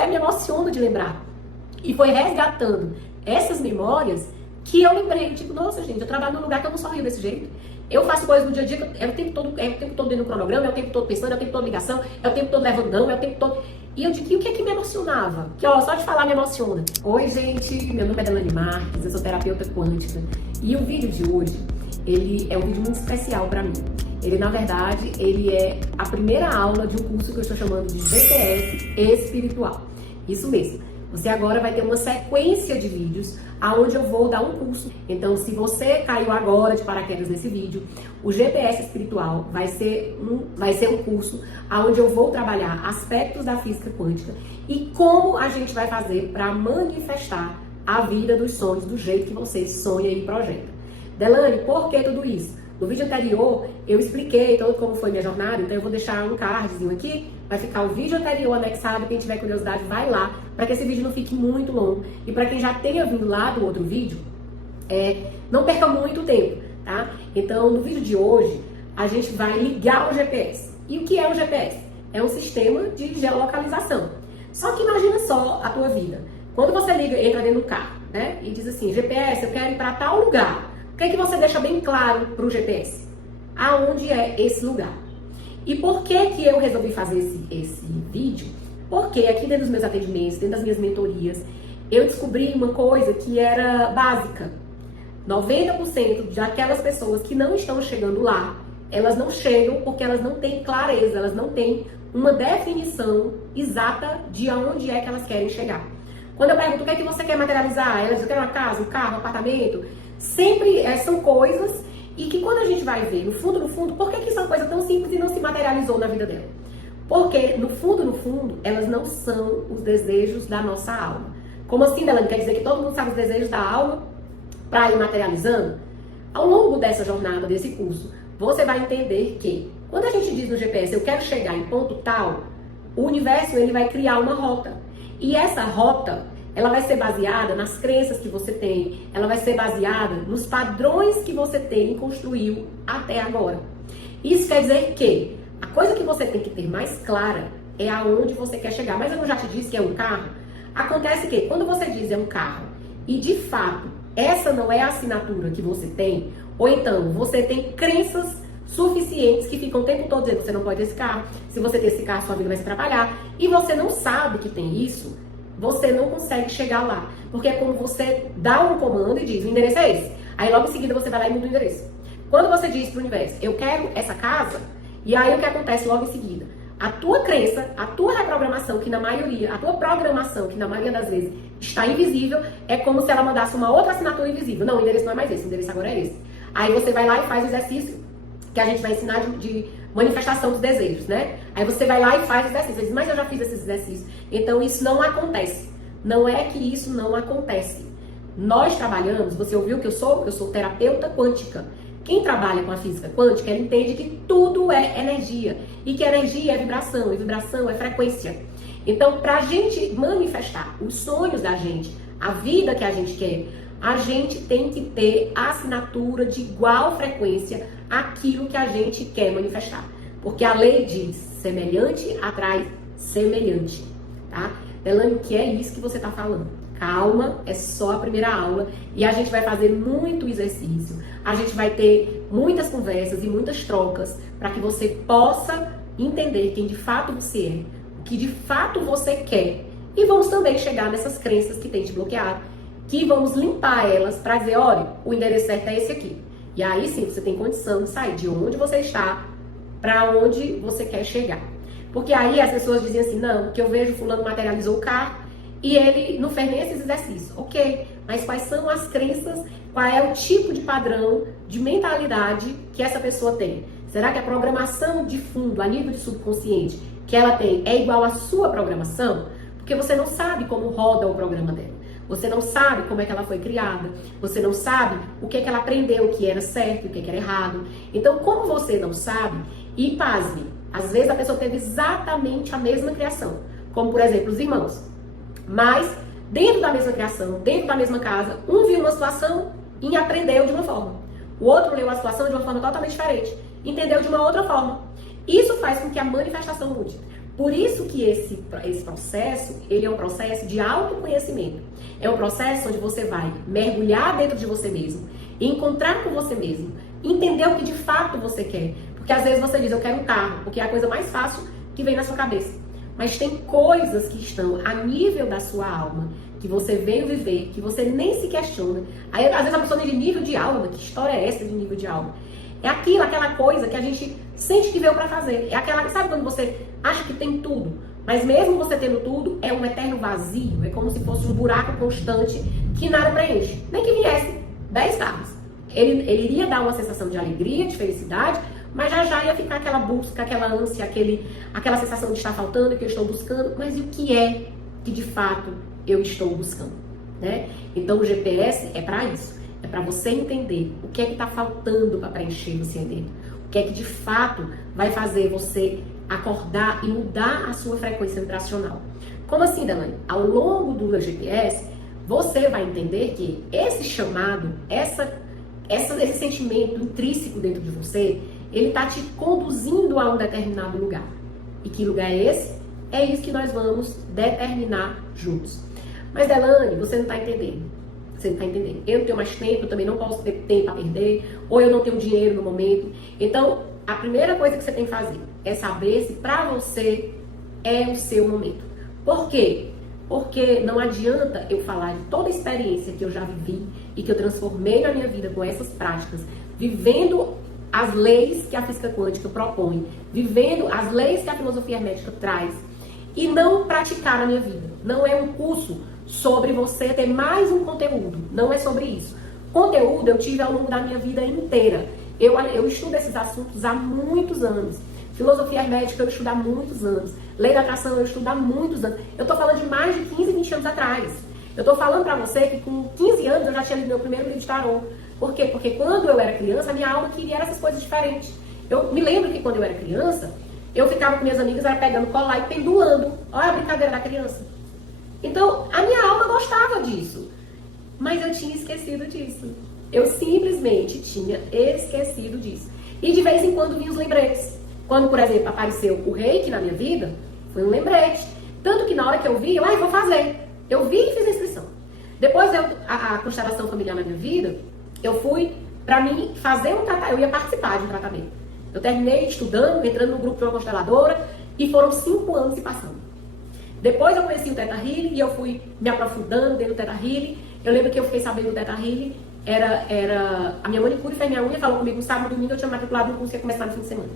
até me emociono de lembrar. E foi resgatando essas memórias que eu lembrei, tipo, nossa, gente, eu trabalho num lugar que eu não sorrio desse jeito. Eu faço coisas no dia a dia, é o tempo todo dentro do cronograma, é o tempo todo pensando, é o tempo todo ligação, é o tempo todo levando não, é o tempo todo... E eu digo, e o que é que me emocionava? Que, ó, só de falar me emociona. Oi, gente, meu nome é Delane Marques, eu sou terapeuta quântica. E o vídeo de hoje, ele é um vídeo muito especial pra mim. Ele, na verdade, ele é a primeira aula de um curso que eu estou chamando de GPS espiritual. Isso mesmo. Você agora vai ter uma sequência de vídeos aonde eu vou dar um curso. Então, se você caiu agora de paraquedas nesse vídeo, o GPS espiritual vai ser um curso aonde eu vou trabalhar aspectos da física quântica e como a gente vai fazer para manifestar a vida dos sonhos do jeito que você sonha e projeta. Delane, por que tudo isso? No vídeo anterior, eu expliquei todo como foi minha jornada, então eu vou deixar um cardzinho aqui, vai ficar o vídeo anterior anexado, quem tiver curiosidade vai lá, para que esse vídeo não fique muito longo. E para quem já tenha vindo lá do outro vídeo, não perca muito tempo, tá? Então, no vídeo de hoje, a gente vai ligar o GPS. E o que é o GPS? É um sistema de geolocalização. Só que imagina só a tua vida. Quando você entra dentro do carro, né, e diz assim, GPS, eu quero ir para tal lugar. O que é que você deixa bem claro para o GPS? Aonde é esse lugar? E por que que eu resolvi fazer esse vídeo? Porque aqui dentro dos meus atendimentos, dentro das minhas mentorias, eu descobri uma coisa que era básica. 90% daquelas pessoas que não estão chegando lá, elas não chegam porque elas não têm clareza, elas não têm uma definição exata de aonde é que elas querem chegar. Quando eu pergunto o que é que você quer materializar, elas dizem que é uma casa, um carro, um apartamento. Sempre são coisas e que quando a gente vai ver no fundo, por que são coisas tão simples e não se materializou na vida dela? Porque no fundo, elas não são os desejos da nossa alma. Como assim, Delane? Quer dizer que todo mundo sabe os desejos da alma para ir materializando? Ao longo dessa jornada, desse curso, você vai entender que quando a gente diz no GPS, eu quero chegar em ponto tal, o universo ele vai criar uma rota. E essa rota, ela vai ser baseada nas crenças que você tem, ela vai ser baseada nos padrões que você tem e construiu até agora. Isso quer dizer que a coisa que você tem que ter mais clara é aonde você quer chegar. Mas eu não já te disse que é um carro? Acontece que quando você diz é um carro e de fato essa não é a assinatura que você tem, ou então você tem crenças suficientes que ficam o tempo todo dizendo que você não pode ter esse carro, se você ter esse carro sua vida vai se atrapalhar, e você não sabe que tem isso, você não consegue chegar lá. Porque é como você dá um comando e diz, o endereço é esse. Aí logo em seguida você vai lá e muda o endereço. Quando você diz pro universo, eu quero essa casa, e aí o que acontece logo em seguida? A tua crença, a tua reprogramação, que na maioria, a tua programação, que na maioria das vezes está invisível, é como se ela mandasse uma outra assinatura invisível. Não, o endereço não é mais esse, o endereço agora é esse. Aí você vai lá e faz o exercício que a gente vai ensinar de manifestação dos desejos, né? Aí você vai lá e faz o exercício. Você diz, mas eu já fiz esses exercícios. Então isso não acontece. Não é que isso não acontece. Nós trabalhamos, você ouviu que eu sou terapeuta quântica. Quem trabalha com a física quântica, ele entende que tudo é energia. E que energia é vibração, e vibração é frequência. Então, pra gente manifestar os sonhos da gente, a vida que a gente quer, a gente tem que ter a assinatura de igual frequência àquilo que a gente quer manifestar. Porque a lei diz, semelhante atrai semelhante, tá? Delane, o que é isso que você tá falando? Calma, é só a primeira aula e a gente vai fazer muito exercício, a gente vai ter muitas conversas e muitas trocas para que você possa entender quem de fato você é, o que de fato você quer e vamos também chegar nessas crenças que tem te bloqueado, que vamos limpar elas para dizer, olha, o endereço certo é esse aqui. E aí sim, você tem condição de sair de onde você está para onde você quer chegar. Porque aí as pessoas dizem assim, não, que eu vejo fulano materializou o carro e ele não fez nem esses exercícios. Ok, mas quais são as crenças, qual é o tipo de padrão de mentalidade que essa pessoa tem? Será que a programação de fundo, a nível de subconsciente, que ela tem é igual à sua programação? Porque você não sabe como roda o programa dela. Você não sabe como é que ela foi criada. Você não sabe o que é que ela aprendeu, o que era certo, o que era errado. Então, como você não sabe, e pasme, às vezes a pessoa teve exatamente a mesma criação. Como, por exemplo, os irmãos. Mas, dentro da mesma criação, dentro da mesma casa, um viu uma situação e aprendeu de uma forma. O outro leu a situação de uma forma totalmente diferente. Entendeu de uma outra forma. Isso faz com que a manifestação mude. Por isso que esse processo, ele é um processo de autoconhecimento. É um processo onde você vai mergulhar dentro de você mesmo, encontrar com você mesmo, entender o que de fato você quer. Porque às vezes você diz, eu quero um carro, porque é a coisa mais fácil que vem na sua cabeça. Mas tem coisas que estão a nível da sua alma, que você veio viver, que você nem se questiona. Aí às vezes a pessoa diz nível de alma, que história é essa de nível de alma? É aquela coisa que a gente sente que veio pra fazer. É aquela, sabe quando você acha que tem tudo, mas mesmo você tendo tudo, é um eterno vazio. É como se fosse um buraco constante que nada preenche. Nem que viesse 10 carros. Ele iria dar uma sensação de alegria, de felicidade, mas já ia ficar aquela busca, aquela ânsia, aquela sensação de estar faltando, que eu estou buscando. Mas e o que é que de fato eu estou buscando? Né? Então o GPS é para isso. É para você entender o que é que está faltando para preencher você aí dentro. O que é que de fato vai fazer você acordar e mudar a sua frequência vibracional. Como assim, Delane? Ao longo do GPS, você vai entender que esse chamado, esse sentimento intrínseco dentro de você, ele está te conduzindo a um determinado lugar. E que lugar é esse? É isso que nós vamos determinar juntos. Mas, Delane, você não está entendendo. Você não está entendendo. Eu não tenho mais tempo, eu também não posso ter tempo a perder, ou eu não tenho dinheiro no momento. Então, a primeira coisa que você tem que fazer é saber se para você é o seu momento. Por quê? Porque não adianta eu falar de toda a experiência que eu já vivi e que eu transformei na minha vida com essas práticas, vivendo as leis que a física quântica propõe, vivendo as leis que a filosofia hermética traz, e não praticar na minha vida. Não é um curso sobre você ter mais um conteúdo. Não é sobre isso. Conteúdo eu tive ao longo da minha vida inteira. Eu estudo esses assuntos há muitos anos. Filosofia hermética eu estudo há muitos anos. Lei da atração eu estudo há muitos anos. Eu tô falando de mais de 15, 20 anos atrás. Eu tô falando pra você que com 15 anos eu já tinha lido meu primeiro livro de tarô. Por quê? Porque quando eu era criança, a minha alma queria essas coisas diferentes. Eu me lembro que quando eu era criança, eu ficava com minhas amigas, era pegando colar e pendurando. Olha a brincadeira da criança. Então, a minha alma gostava disso. Mas eu tinha esquecido disso. Eu simplesmente tinha esquecido disso. E de vez em quando vinha os lembretes. Quando, por exemplo, apareceu o reiki na minha vida, foi um lembrete. Tanto que na hora que eu vi, vou fazer. Eu vi e fiz a inscrição. Depois, a constelação familiar na minha vida, eu fui, pra mim, fazer um tratamento. Eu ia participar de um tratamento. Eu terminei estudando, entrando no grupo de uma consteladora, e foram 5 anos se passando. Depois eu conheci o Theta Healing e eu fui me aprofundando dentro do Theta Healing. Eu lembro que eu fiquei sabendo do Theta Healing, a minha manicure fez minha unha, falou comigo no sábado, domingo, eu tinha matriculado no curso que ia começar no fim de semana.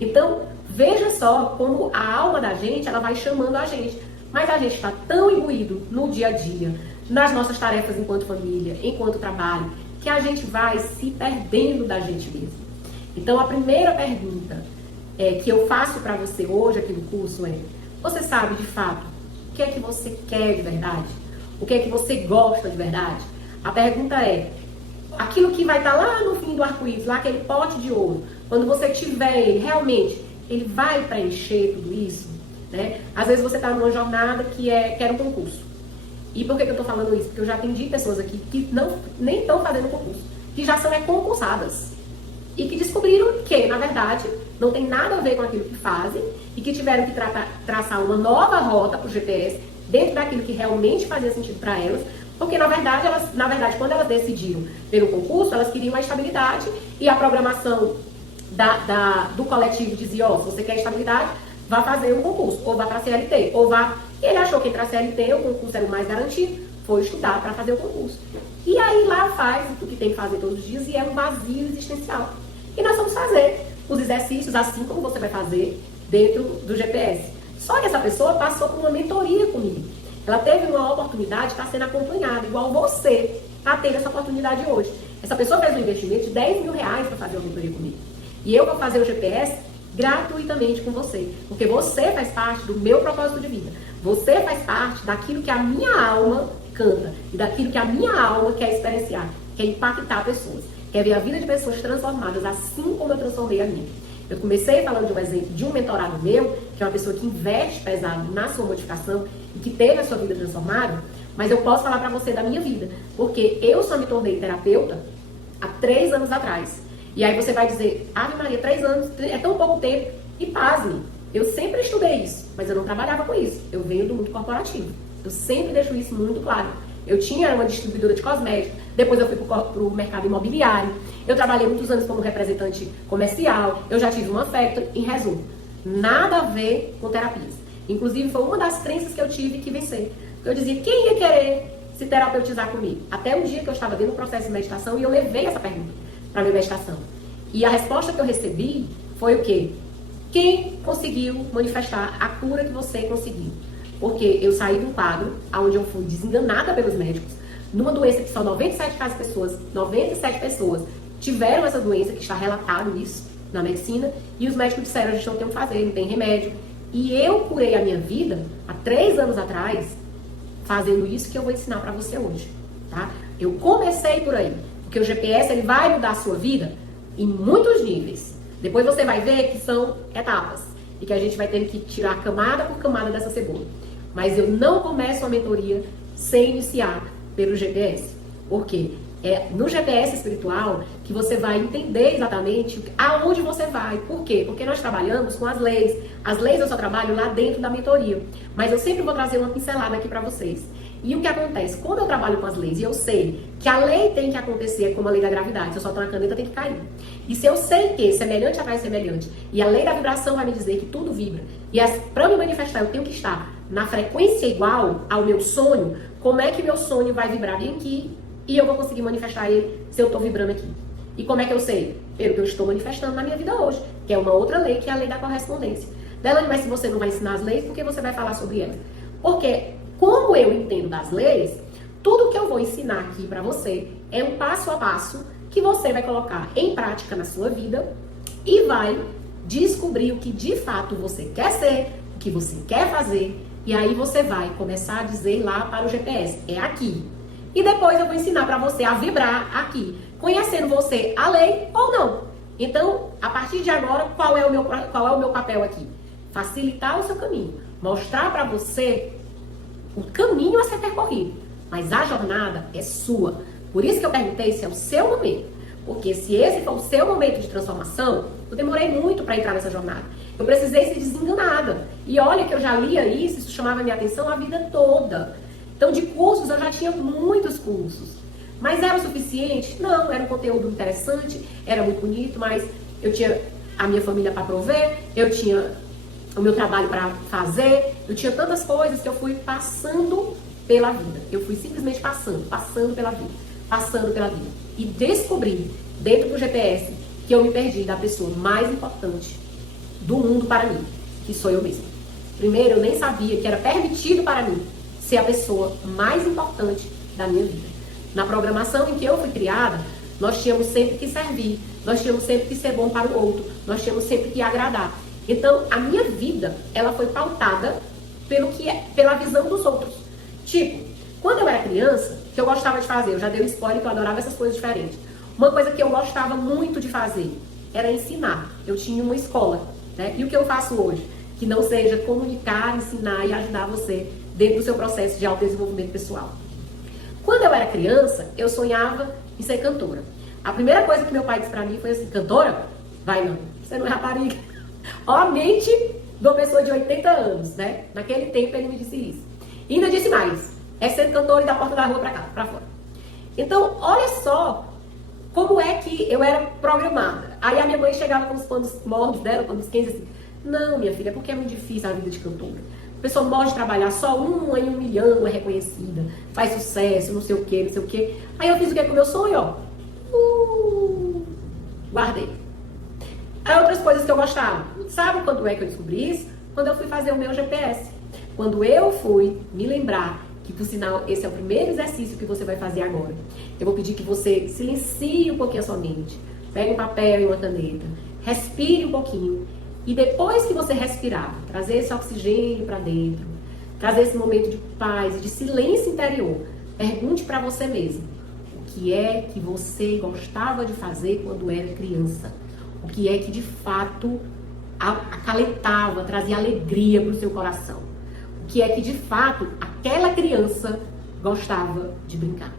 Então, veja só como a alma da gente, ela vai chamando a gente. Mas a gente está tão imbuído no dia a dia, nas nossas tarefas enquanto família, enquanto trabalho, que a gente vai se perdendo da gente mesmo. Então, a primeira pergunta que eu faço para você hoje aqui no curso é: você sabe de fato o que é que você quer de verdade? O que é que você gosta de verdade? A pergunta é: aquilo que vai estar lá no fim do arco-íris, lá aquele pote de ouro, quando você tiver ele, realmente, ele vai preencher tudo isso? Né? Às vezes você está numa jornada que era um concurso. E por que eu estou falando isso? Porque eu já atendi pessoas aqui que nem estão fazendo concurso, que já são concursadas. E que descobriram que, na verdade, não tem nada a ver com aquilo que fazem e que tiveram que traçar uma nova rota para o GPS dentro daquilo que realmente fazia sentido para elas, porque, na verdade, quando elas decidiram pelo concurso, elas queriam a estabilidade e a programação do coletivo dizia: se você quer estabilidade, vá fazer um concurso, ou vá para a CLT, ou vá... E ele achou que entre a CLT o concurso era o mais garantido, foi estudar para fazer o concurso. E aí lá faz o que tem que fazer todos os dias e é um vazio existencial. E nós vamos fazer os exercícios assim como você vai fazer dentro do GPS. Só que essa pessoa passou por uma mentoria comigo. Ela teve uma oportunidade de estar sendo acompanhada, igual você está tendo essa oportunidade hoje. Essa pessoa fez um investimento de R$10 mil para fazer uma mentoria comigo. E eu vou fazer o GPS gratuitamente com você. Porque você faz parte do meu propósito de vida. Você faz parte daquilo que a minha alma canta. E daquilo que a minha alma quer experienciar. Quer impactar pessoas. Quer ver a vida de pessoas transformadas, assim como eu transformei a minha. Eu comecei falando de um exemplo de um mentorado meu, que é uma pessoa que investe pesado na sua modificação e que teve a sua vida transformada, mas eu posso falar pra você da minha vida, porque eu só me tornei terapeuta há 3 anos atrás. E aí você vai dizer: Ave Maria, 3 anos é tão pouco tempo. E pasme, Eu sempre estudei isso, mas eu não trabalhava com isso. Eu venho do mundo corporativo. Eu sempre deixo isso muito claro. Eu tinha uma distribuidora de cosméticos, depois eu fui para o mercado imobiliário, eu trabalhei muitos anos como representante comercial, eu já tive uma factory, em resumo. Nada a ver com terapias. Inclusive, foi uma das crenças que eu tive que vencer. Eu dizia, quem ia querer se terapeutizar comigo? Até um dia que eu estava dentro do processo de meditação e eu levei essa pergunta para a minha meditação. E a resposta que eu recebi foi o quê? Quem conseguiu manifestar a cura que você conseguiu? Porque eu saí de um quadro onde eu fui desenganada pelos médicos, numa doença que só 97 pessoas tiveram essa doença, que está relatado isso na medicina, e os médicos disseram, a gente não tem o que fazer, não tem remédio. E eu curei a minha vida há 3 anos atrás, fazendo isso que eu vou ensinar para você hoje, tá? Eu comecei por aí, porque o GPS ele vai mudar a sua vida em muitos níveis. Depois você vai ver que são etapas e que a gente vai ter que tirar camada por camada dessa cebola. Mas eu não começo a mentoria sem iniciar pelo GPS. Por quê? É no GPS espiritual que você vai entender exatamente aonde você vai. Por quê? Porque nós trabalhamos com as leis. As leis eu só trabalho lá dentro da mentoria. Mas eu sempre vou trazer uma pincelada aqui para vocês. E o que acontece? Quando eu trabalho com as leis e eu sei que a lei tem que acontecer como a lei da gravidade, se eu soltar uma caneta tem que cair. E se eu sei que semelhante atrai semelhante, e a lei da vibração vai me dizer que tudo vibra, e para me manifestar eu tenho que estar na frequência igual ao meu sonho, como é que meu sonho vai vibrar bem aqui e eu vou conseguir manifestar ele se eu estou vibrando aqui? E como é que eu sei? Pelo que eu estou manifestando na minha vida hoje, que é uma outra lei, que é a lei da correspondência. Delane, mas se você não vai ensinar as leis, por que você vai falar sobre elas? Porque como eu entendo das leis, tudo que eu vou ensinar aqui para você é um passo a passo que você vai colocar em prática na sua vida e vai descobrir o que de fato você quer ser, o que você quer fazer, e aí você vai começar a dizer lá para o GPS, é aqui. E depois eu vou ensinar para você a vibrar aqui, conhecendo você a lei ou não. Então, a partir de agora, qual é o meu papel aqui? Facilitar o seu caminho, mostrar para você o caminho a ser percorrido, mas a jornada é sua. Por isso que eu perguntei se é o seu momento, porque se esse for o seu momento de transformação, eu demorei muito para entrar nessa jornada. Eu precisei ser desenganada. E olha que eu já lia isso chamava minha atenção a vida toda. Então, de cursos, eu já tinha muitos cursos. Mas era o suficiente? Não, era um conteúdo interessante, era muito bonito, mas eu tinha a minha família para prover, eu tinha o meu trabalho para fazer, eu tinha tantas coisas que eu fui passando pela vida. Eu fui simplesmente passando pela vida. E descobri, dentro do GPS, que eu me perdi da pessoa mais importante do mundo para mim, que sou eu mesma. Primeiro, eu nem sabia que era permitido para mim ser a pessoa mais importante da minha vida. Na programação em que eu fui criada, nós tínhamos sempre que servir, nós tínhamos sempre que ser bom para o outro, nós tínhamos sempre que agradar. Então, a minha vida, ela foi pautada pela visão dos outros. Tipo, quando eu era criança, que eu gostava de fazer, eu já dei um spoiler que eu adorava essas coisas diferentes. Uma coisa que eu gostava muito de fazer era ensinar. Eu tinha uma escola, né? E o que eu faço hoje? Que não seja comunicar, ensinar e ajudar você dentro do seu processo de autodesenvolvimento pessoal. Quando eu era criança, eu sonhava em ser cantora. A primeira coisa que meu pai disse pra mim foi assim, cantora? Vai não, você não é rapariga. Ó, a mente de uma pessoa de 80 anos, né? Naquele tempo ele me disse isso. E ainda disse mais, é ser cantora e da porta da rua pra cá, pra fora. Então, olha só como é que eu era programada. Aí a minha mãe chegava com os panos mornos dela, panos quentes, assim, não, minha filha, porque é muito difícil a vida de cantora. A pessoa morre de trabalhar, só uma em 1 milhão é reconhecida, faz sucesso, não sei o que, não sei o que. Aí eu fiz o que com o meu sonho, ó. Guardei. Aí outras coisas que eu gostava. Sabe quando é que eu descobri isso? Quando eu fui fazer o meu GPS. Quando eu fui me lembrar que, por sinal, esse é o primeiro exercício que você vai fazer agora. Eu vou pedir que você silencie um pouquinho a sua mente. Pegue um papel e uma caneta. Respire um pouquinho. E depois que você respirar, trazer esse oxigênio para dentro, trazer esse momento de paz, de silêncio interior, pergunte para você mesmo. O que é que você gostava de fazer quando era criança? O que é que de fato acalentava, trazia alegria para o seu coração? O que é que de fato aquela criança gostava de brincar?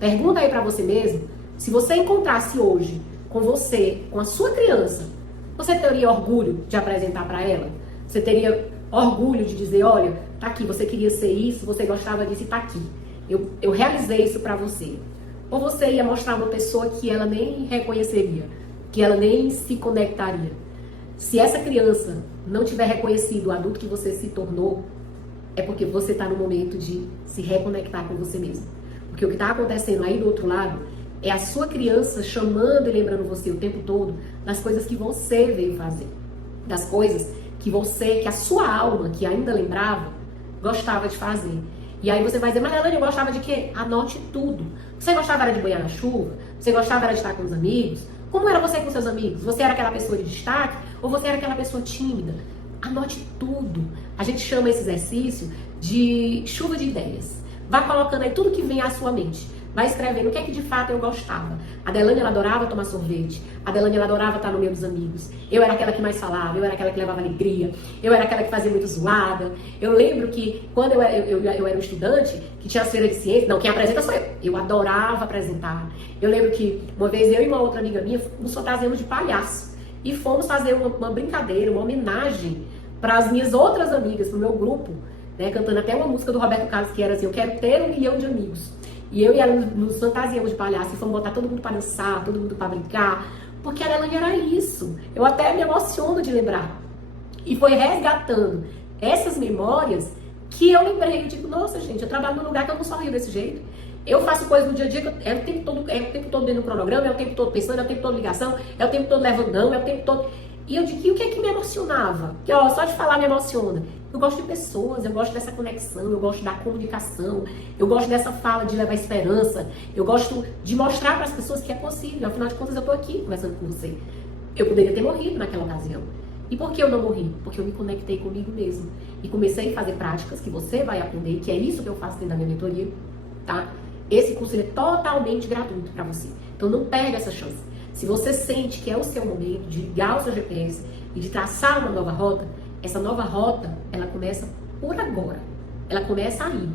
Pergunta aí para você mesmo, se você encontrasse hoje com você, com a sua criança, você teria orgulho de apresentar para ela? Você teria orgulho de dizer, olha, tá aqui, você queria ser isso, você gostava disso e tá aqui. Eu realizei isso pra você. Ou você ia mostrar uma pessoa que ela nem reconheceria, que ela nem se conectaria. Se essa criança não tiver reconhecido o adulto que você se tornou, é porque você está no momento de se reconectar com você mesmo. Porque o que está acontecendo aí do outro lado é a sua criança chamando e lembrando você o tempo todo das coisas que você veio fazer. Das coisas que a sua alma, que ainda lembrava, gostava de fazer. E aí você vai dizer, mas Elaine, eu gostava de quê? Anote tudo. Você gostava era de banhar na chuva? Você gostava era de estar com os amigos? Como era você com seus amigos? Você era aquela pessoa de destaque ou você era aquela pessoa tímida? Anote tudo. A gente chama esse exercício de chuva de ideias. Vá colocando aí tudo que vem à sua mente. Vai escrevendo o que é que de fato eu gostava. A Delaney, ela adorava tomar sorvete. A Delaney, ela adorava estar no meio dos amigos. Eu era aquela que mais falava, eu era aquela que levava alegria. Eu era aquela que fazia muito zoada. Eu lembro que quando eu era um estudante, que tinha as feiras de ciência, não, quem apresenta sou eu. Eu adorava apresentar. Eu lembro que uma vez eu e uma outra amiga minha nos fantasiamos de palhaço. E fomos fazer uma brincadeira, uma homenagem para as minhas outras amigas, para o meu grupo, né, cantando até uma música do Roberto Carlos que era assim, eu quero ter 1 milhão de amigos. E eu e ela nos fantasiamos de palhaço e fomos botar todo mundo para dançar, todo mundo para brincar, porque a Elaine era isso. Eu até me emociono de lembrar. E foi resgatando essas memórias que eu lembrei, eu digo, nossa gente, eu trabalho num lugar que eu não sorrio desse jeito. Eu faço coisas no dia a dia, é o tempo todo dentro do cronograma, é o tempo todo pensando, é o tempo todo ligação, é o tempo todo levando não, é o tempo todo... E eu digo, e o que é que me emocionava? Que ó, só de falar me emociona. Eu gosto de pessoas, eu gosto dessa conexão, eu gosto da comunicação, eu gosto dessa fala de levar esperança, eu gosto de mostrar para as pessoas que é possível. Afinal de contas, eu estou aqui conversando com você. Eu poderia ter morrido naquela ocasião. E por que eu não morri? Porque eu me conectei comigo mesmo. E comecei a fazer práticas que você vai aprender, que é isso que eu faço dentro da minha mentoria, tá? Esse curso é totalmente gratuito para você. Então não perde essa chance. Se você sente que é o seu momento de ligar o seu GPS e de traçar uma nova rota, essa nova rota, ela começa por agora. Ela começa aí.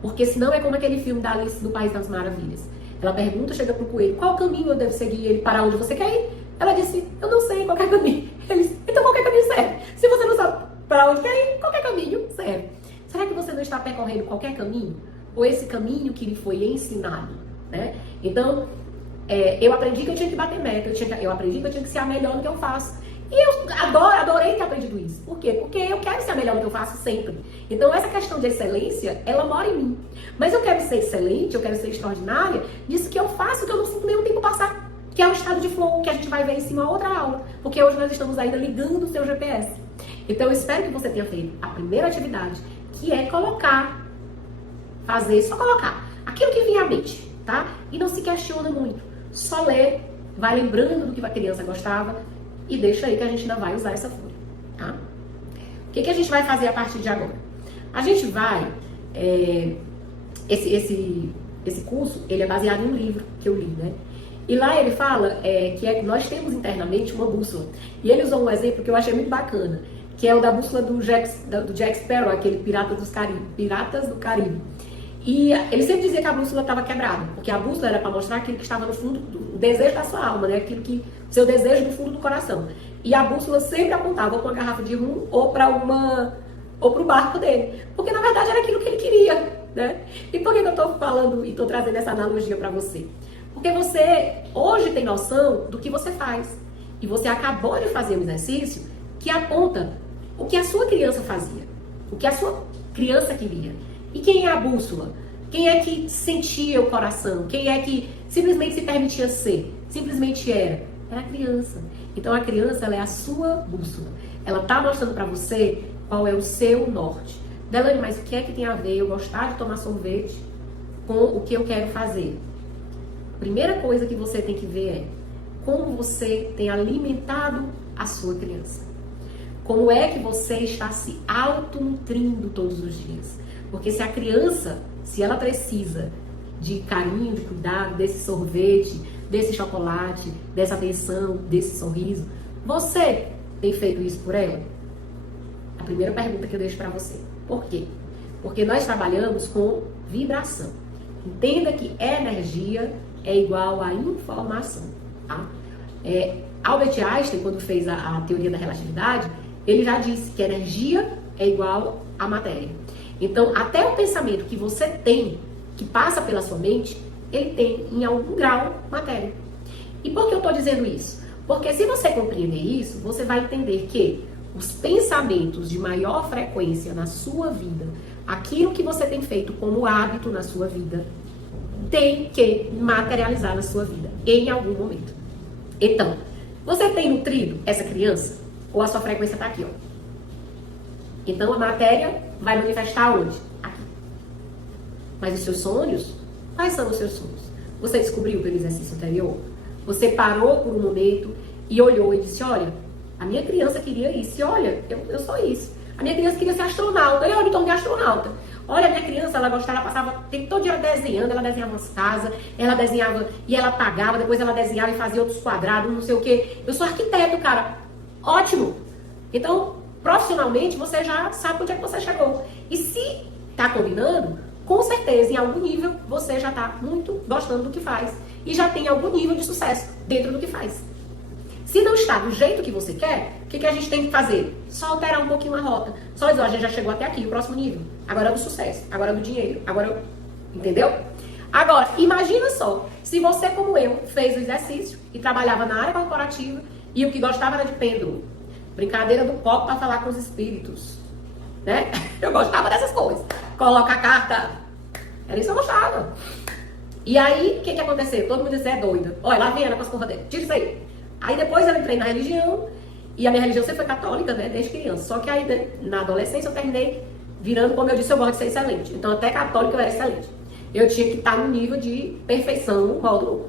Porque senão é como aquele filme da Alice do País das Maravilhas. Ela pergunta, chega pro coelho, qual caminho eu devo seguir? Ele, para onde você quer ir? Ela disse, eu não sei, qualquer caminho. Ele disse, então qualquer caminho serve. Se você não sabe para onde quer ir, qualquer caminho serve. Será que você não está percorrendo qualquer caminho? Ou esse caminho que lhe foi ensinado, né? Então, eu aprendi que eu tinha que bater meta, eu aprendi que eu tinha que ser a melhor no que eu faço. E eu adorei ter aprendido isso. Por quê? Porque eu quero ser a melhor no que eu faço sempre. Então, essa questão de excelência, ela mora em mim. Mas eu quero ser excelente, eu quero ser extraordinária, disso que eu faço, que eu não sinto nenhum tempo passar. Que é o estado de flow, que a gente vai ver em cima outra aula. Porque hoje nós estamos ainda ligando o seu GPS. Então, eu espero que você tenha feito a primeira atividade, que é só colocar aquilo que vinha à mente, tá? E não se questiona muito. Só lê, vai lembrando do que a criança gostava e deixa aí que a gente ainda vai usar essa folha, tá? O que a gente vai fazer a partir de agora? A gente vai... Esse curso, ele é baseado em um livro que eu li, né? E lá ele fala que nós temos internamente uma bússola. E ele usou um exemplo que eu achei muito bacana, que é o da bússola do Jack Sparrow, aquele Piratas do Caribe. E ele sempre dizia que a bússola estava quebrada, porque a bússola era para mostrar aquilo que estava no fundo, o desejo da sua alma, né? Aquilo que, seu desejo do fundo do coração. E a bússola sempre apontava ou para uma garrafa de rum ou para o barco dele, porque na verdade era aquilo que ele queria, né? E por que eu estou falando e estou trazendo essa analogia para você? Porque você hoje tem noção do que você faz. E você acabou de fazer um exercício que aponta o que a sua criança fazia, o que a sua criança queria. E quem é a bússola? Quem é que sentia o coração? Quem é que simplesmente se permitia ser? Simplesmente era? Era a criança. Então a criança, ela é a sua bússola. Ela está mostrando para você qual é o seu norte. Delaney, mas o que é que tem a ver eu gostar de tomar sorvete com o que eu quero fazer? A primeira coisa que você tem que ver é como você tem alimentado a sua criança. Como é que você está se autonutrindo todos os dias? Porque se a criança, se ela precisa de carinho, de cuidado, desse sorvete, desse chocolate, dessa atenção, desse sorriso, você tem feito isso por ela? A primeira pergunta que eu deixo para você. Por quê? Porque nós trabalhamos com vibração. Entenda que energia é igual a informação, tá? Albert Einstein, quando fez a teoria da relatividade, ele já disse que energia é igual a matéria. Então, até o pensamento que você tem, que passa pela sua mente, ele tem, em algum grau, matéria. E por que eu estou dizendo isso? Porque se você compreender isso, você vai entender que os pensamentos de maior frequência na sua vida, aquilo que você tem feito como hábito na sua vida, tem que materializar na sua vida, em algum momento. Então, você tem nutrido essa criança? Ou a sua frequência está aqui, ó? Então, a matéria vai manifestar onde? Aqui. Mas os seus sonhos? Quais são os seus sonhos? Você descobriu pelo exercício anterior? Você parou por um momento e olhou e disse, olha, a minha criança queria isso. E olha, eu sou isso. A minha criança queria ser astronauta. E olha, então de astronauta. Olha, a minha criança, ela gostava, ela passava o tempo todo dia desenhando, ela desenhava umas casas, ela desenhava e ela apagava, depois ela desenhava e fazia outros quadrados, não sei o quê. Eu sou arquiteto, cara. Ótimo. Então, profissionalmente, você já sabe onde é que você chegou. E se tá combinando, com certeza, em algum nível, você já tá muito gostando do que faz. E já tem algum nível de sucesso dentro do que faz. Se não está do jeito que você quer, o que a gente tem que fazer? Só alterar um pouquinho a rota. Só dizer, ó, a gente já chegou até aqui, o próximo nível. Agora é do sucesso, agora é do dinheiro, agora... Entendeu? Agora, imagina só, se você, como eu, fez o exercício e trabalhava na área corporativa e o que gostava era de pêndulo. Brincadeira do copo para falar com os espíritos. Né? Eu gostava dessas coisas. Coloca a carta. Era isso que eu gostava. E aí, o que aconteceu? Todo mundo disse, é doida. Olha, lá vem ela com as porras dela. Tira isso aí. Aí depois eu entrei na religião, e a minha religião sempre foi católica, né, desde criança. Só que aí, na adolescência, eu terminei virando, como eu disse, eu gosto de ser excelente. Então, até católica eu era excelente. Eu tinha que estar no nível de perfeição, no modo louco.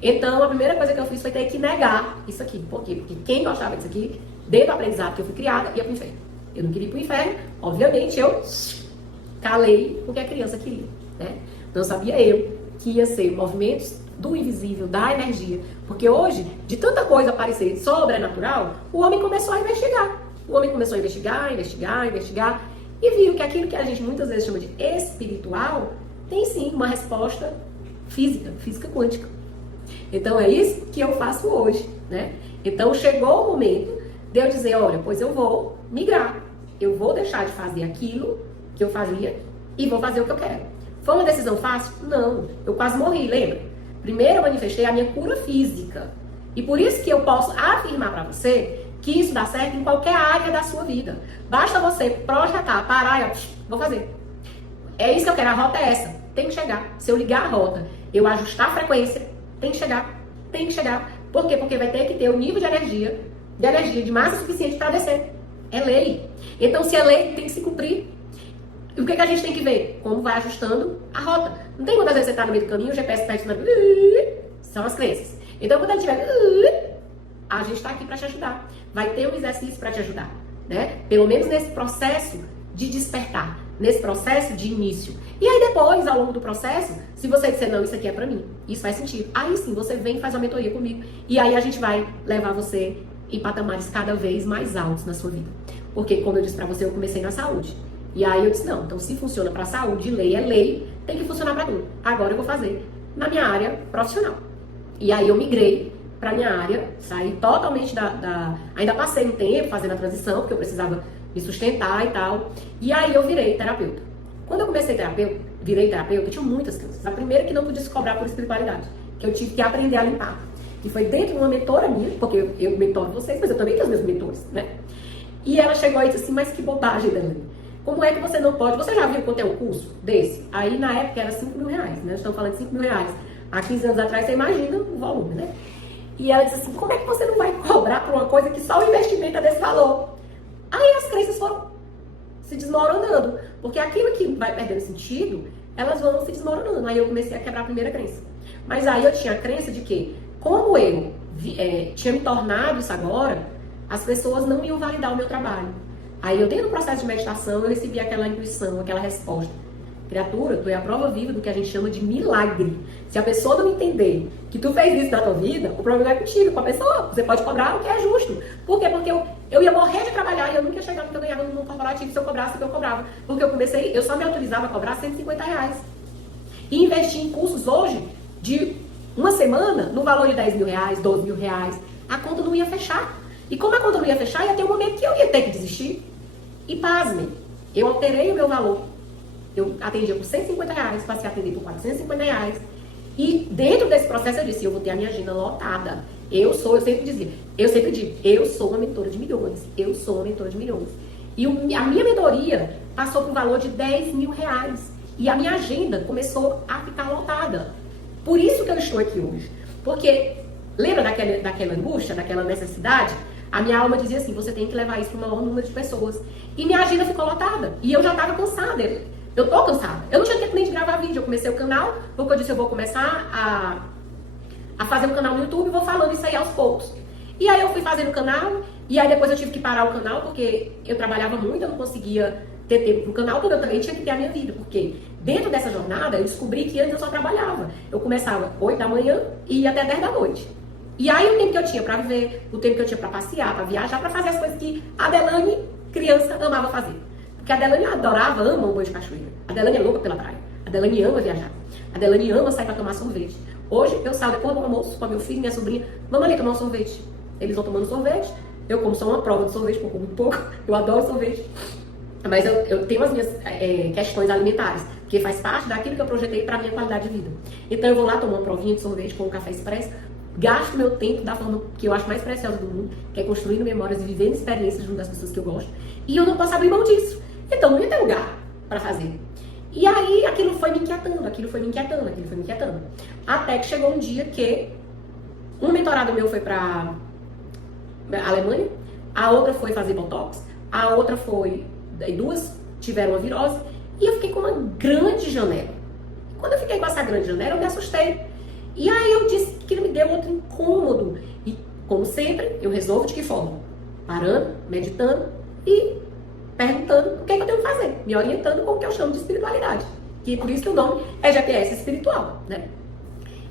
Então, a primeira coisa que eu fiz foi ter que negar isso aqui. Por quê? Porque quem gostava disso aqui, desde o aprendizado que eu fui criada, ia pro inferno. Eu não queria ir pro inferno, obviamente eu calei o que a criança queria, né? Não sabia eu que ia ser movimentos do invisível, da energia. Porque hoje, de tanta coisa parecer sobrenatural, o homem começou a investigar. O homem começou a investigar, e viu que aquilo que a gente muitas vezes chama de espiritual, tem sim uma resposta física quântica. Então é isso que eu faço hoje, né? Então chegou o momento de eu dizer, olha, pois eu vou migrar. Eu vou deixar de fazer aquilo que eu fazia e vou fazer o que eu quero. Foi uma decisão fácil? Não. Eu quase morri, lembra? Primeiro eu manifestei a minha cura física. E por isso que eu posso afirmar para você que isso dá certo em qualquer área da sua vida. Basta você projetar, parar e ó, vou fazer. É isso que eu quero, a rota é essa. Tem que chegar. Se eu ligar a rota, eu ajustar a frequência, tem que chegar. Tem que chegar. Por quê? Porque vai ter que ter o nível de energia de massa suficiente para descer. É lei. Então, se é lei, tem que se cumprir. E o que a gente tem que ver? Como vai ajustando a rota. Não tem muitas vezes você tá no meio do caminho, o GPS tá ensinando. São as crenças. Então, quando ele tiver, a gente está aqui para te ajudar. Vai ter um exercício para te ajudar, né? Pelo menos nesse processo de despertar, nesse processo de início. E aí depois, ao longo do processo, se você disser, não, isso aqui é para mim, isso faz sentido. Aí sim, você vem e faz uma mentoria comigo. E aí a gente vai levar você em patamares cada vez mais altos na sua vida. Porque, como eu disse para você, eu comecei na saúde. E aí eu disse, não, então se funciona para saúde, lei é lei, tem que funcionar para tudo. Agora eu vou fazer na minha área profissional. E aí eu migrei para minha área, saí totalmente Ainda passei um tempo fazendo a transição, porque eu precisava me sustentar e tal. E aí eu virei terapeuta. Quando eu virei terapeuta, eu tinha muitas crenças. A primeira que não podia se cobrar por espiritualidade, que eu tive que aprender a limpar. E foi dentro de uma mentora minha, porque eu mentoro vocês, mas eu também tenho os meus mentores, né? E ela chegou aí e disse assim, mas que bobagem, Dani. Como é que você não pode... Você já viu quanto é um curso desse? Aí, na época, era 5 mil reais, né? Estamos falando de 5 mil reais. Há 15 anos atrás, você imagina o volume, né? E ela disse assim, como é que você não vai cobrar por uma coisa que só o investimento é desse valor? Aí as crenças foram se desmoronando. Porque aquilo que vai perdendo sentido, elas vão se desmoronando. Aí eu comecei a quebrar a primeira crença. Mas aí eu tinha a crença de que, como eu tinha me tornado isso agora, as pessoas não iam validar o meu trabalho. Aí eu, dentro do processo de meditação, eu recebi aquela intuição, aquela resposta. Criatura, tu é a prova viva do que a gente chama de milagre. Se a pessoa não entender que tu fez isso na tua vida, o problema é contigo, com a pessoa. Você pode cobrar o que é justo. Por quê? Porque eu ia morrer de trabalhar e eu nunca ia chegar no que eu ganhava no mundo corporativo se eu cobrasse o que eu cobrava. Porque eu só me autorizava a cobrar R$150. E investir em cursos hoje, de uma semana, no valor de R$10 mil, R$12 mil, a conta não ia fechar. E como a conta não ia fechar, ia ter um momento que eu ia ter que desistir. E pasmem, eu alterei o meu valor. Eu atendia por R$150, passei a atender por R$450. E dentro desse processo eu disse, eu vou ter a minha agenda lotada. Eu sempre digo, eu sou uma mentora de milhões. Eu sou uma mentora de milhões. E a minha mentoria passou por um valor de R$10 mil. E a minha agenda começou a ficar lotada. Por isso que eu estou aqui hoje. Porque, lembra daquela angústia, daquela necessidade? A minha alma dizia assim, você tem que levar isso para o maior número de pessoas. E minha agenda ficou lotada. E eu já estava cansada. Eu tô cansada. Eu não tinha tempo nem de gravar vídeo. Eu comecei o canal, porque eu disse, eu vou começar a fazer um canal no YouTube e vou falando isso aí aos poucos. E aí eu fui fazendo o canal, e aí depois eu tive que parar o canal, porque eu trabalhava muito, eu não conseguia ter tempo pro canal, porque eu também tinha que ter a minha vida. Porque dentro dessa jornada, eu descobri que antes eu só trabalhava. Eu começava 8 da manhã e ia até 10 da noite. E aí o tempo que eu tinha pra viver, o tempo que eu tinha pra passear, pra viajar, pra fazer as coisas que a Adelane, criança, amava fazer. Porque a Adelane ama um banho de cachoeira. A Adelane é louca pela praia. A Adelane ama viajar. A Adelane ama sair pra tomar sorvete. Hoje eu saio depois do almoço com meu filho e minha sobrinha. Vamos ali tomar um sorvete. Eles vão tomando sorvete. Eu como só uma prova de sorvete, porque eu como muito pouco. Eu adoro sorvete. Mas eu tenho as minhas questões alimentares, porque faz parte daquilo que eu projetei pra minha qualidade de vida. Então eu vou lá tomar uma provinha de sorvete com um café expresso. Gasto meu tempo da forma que eu acho mais preciosa do mundo, que é construindo memórias e vivendo experiências junto das pessoas que eu gosto. E eu não posso abrir mão disso. Então não ia ter lugar para fazer. E aí aquilo foi me inquietando. Até que chegou um dia que um mentorado meu foi para Alemanha, a outra foi fazer botox, a outra foi, duas tiveram uma virose, e eu fiquei com uma grande janela. Quando eu fiquei com essa grande janela, eu me assustei. E aí eu disse que me deu outro incômodo. E como sempre, eu resolvo de que forma? Parando, meditando e perguntando o que é que eu tenho que fazer, me orientando com o que eu chamo de espiritualidade. Que por isso que o nome é GPS espiritual, né?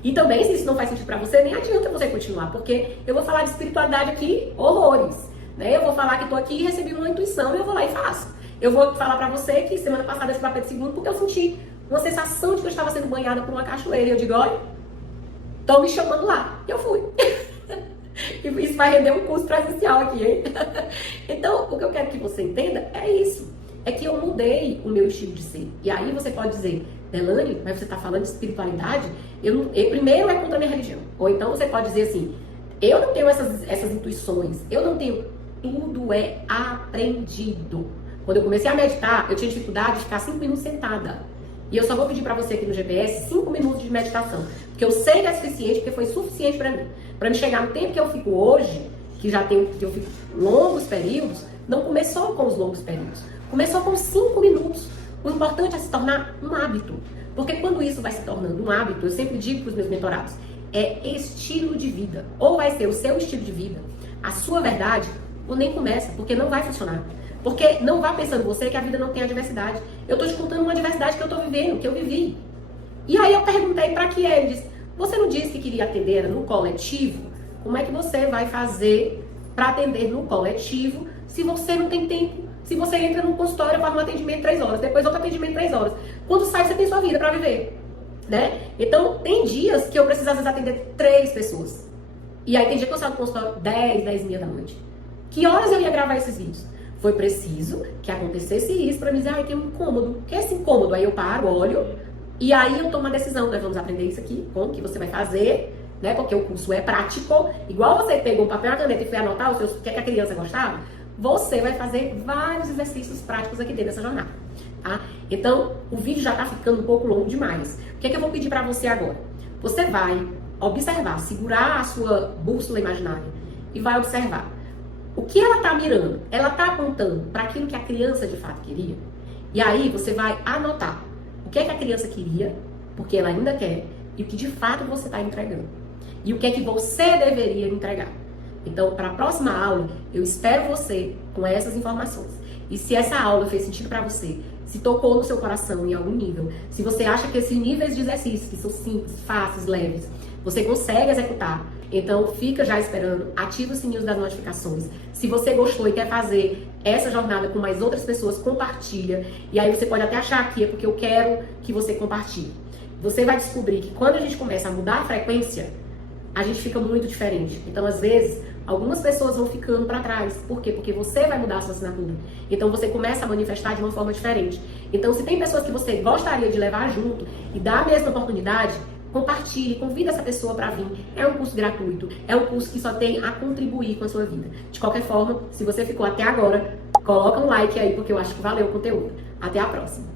E também, se isso não faz sentido pra você, nem adianta você continuar, porque eu vou falar de espiritualidade aqui, horrores, né? Eu vou falar que tô aqui e recebi uma intuição e eu vou lá e faço. Eu vou falar pra você que semana passada eu fui pra Pedro II porque eu senti uma sensação de que eu estava sendo banhada por uma cachoeira. E eu digo, olha, estão me chamando lá. E eu fui. E isso vai render um curso presencial aqui, hein? Então, o que eu quero que você entenda é isso. É que eu mudei o meu estilo de ser. E aí você pode dizer, Delane, mas você está falando de espiritualidade? Primeiro é contra a minha religião. Ou então você pode dizer assim, eu não tenho essas intuições. Eu não tenho. Tudo é aprendido. Quando eu comecei a meditar, eu tinha dificuldade de ficar 5 minutos sentada. E eu só vou pedir pra você aqui no GPS 5 minutos de meditação. Porque eu sei que é suficiente, porque foi suficiente pra mim. Pra me chegar no tempo que eu fico hoje, que eu fico longos períodos, não começou com os longos períodos. Começou com 5 minutos. O importante é se tornar um hábito. Porque quando isso vai se tornando um hábito, eu sempre digo pros meus mentorados, é estilo de vida. Ou vai ser o seu estilo de vida, a sua verdade, ou nem começa, porque não vai funcionar. Porque não vá pensando você que a vida não tem adversidade. Eu tô te contando uma adversidade que eu tô vivendo, que eu vivi. E aí eu perguntei pra que ele disse, você não disse que queria atender no coletivo? Como é que você vai fazer pra atender no coletivo se você não tem tempo? Se você entra num consultório, faz um atendimento 3 horas, depois outro atendimento 3 horas. Quando sai, você tem sua vida pra viver, né? Então, tem dias que eu preciso, às vezes, atender 3 pessoas. E aí tem dia que eu saio do consultório 10 e meia da noite. Que horas eu ia gravar esses vídeos? Foi preciso que acontecesse isso pra me dizer, ai, tem um incômodo. O que é esse incômodo? Aí eu paro, olho, e aí eu tomo uma decisão. Nós vamos aprender isso aqui, como que você vai fazer, né? Porque o curso é prático. Igual você pegou um papel e uma caneta e foi anotar o que é que a criança gostava, você vai fazer vários exercícios práticos aqui dentro dessa jornada, tá? Então, o vídeo já tá ficando um pouco longo demais. O que é que eu vou pedir pra você agora? Você vai observar, segurar a sua bússola imaginária e vai observar. O que ela tá mirando? Ela tá apontando para aquilo que a criança de fato queria? E aí você vai anotar o que é que a criança queria, porque ela ainda quer, e o que de fato você tá entregando. E o que é que você deveria entregar. Então, para a próxima aula, eu espero você com essas informações. E se essa aula fez sentido para você, se tocou no seu coração em algum nível, se você acha que esses níveis de exercícios, que são simples, fáceis, leves, você consegue executar, então fica já esperando, ativa os sininhos das notificações. Se você gostou e quer fazer essa jornada com mais outras pessoas, compartilha. E aí você pode até achar que é porque eu quero que você compartilhe. Você vai descobrir que quando a gente começa a mudar a frequência, a gente fica muito diferente. Então, às vezes, Algumas pessoas vão ficando para trás. Por quê? Porque você vai mudar a sua assinatura. Então você começa a manifestar de uma forma diferente. Então, se tem pessoas que você gostaria de levar junto e dar a mesma oportunidade, compartilhe, convida essa pessoa para vir. É um curso gratuito, é um curso que só tem a contribuir com a sua vida. De qualquer forma, se você ficou até agora, coloca um like aí, porque eu acho que valeu o conteúdo. Até a próxima!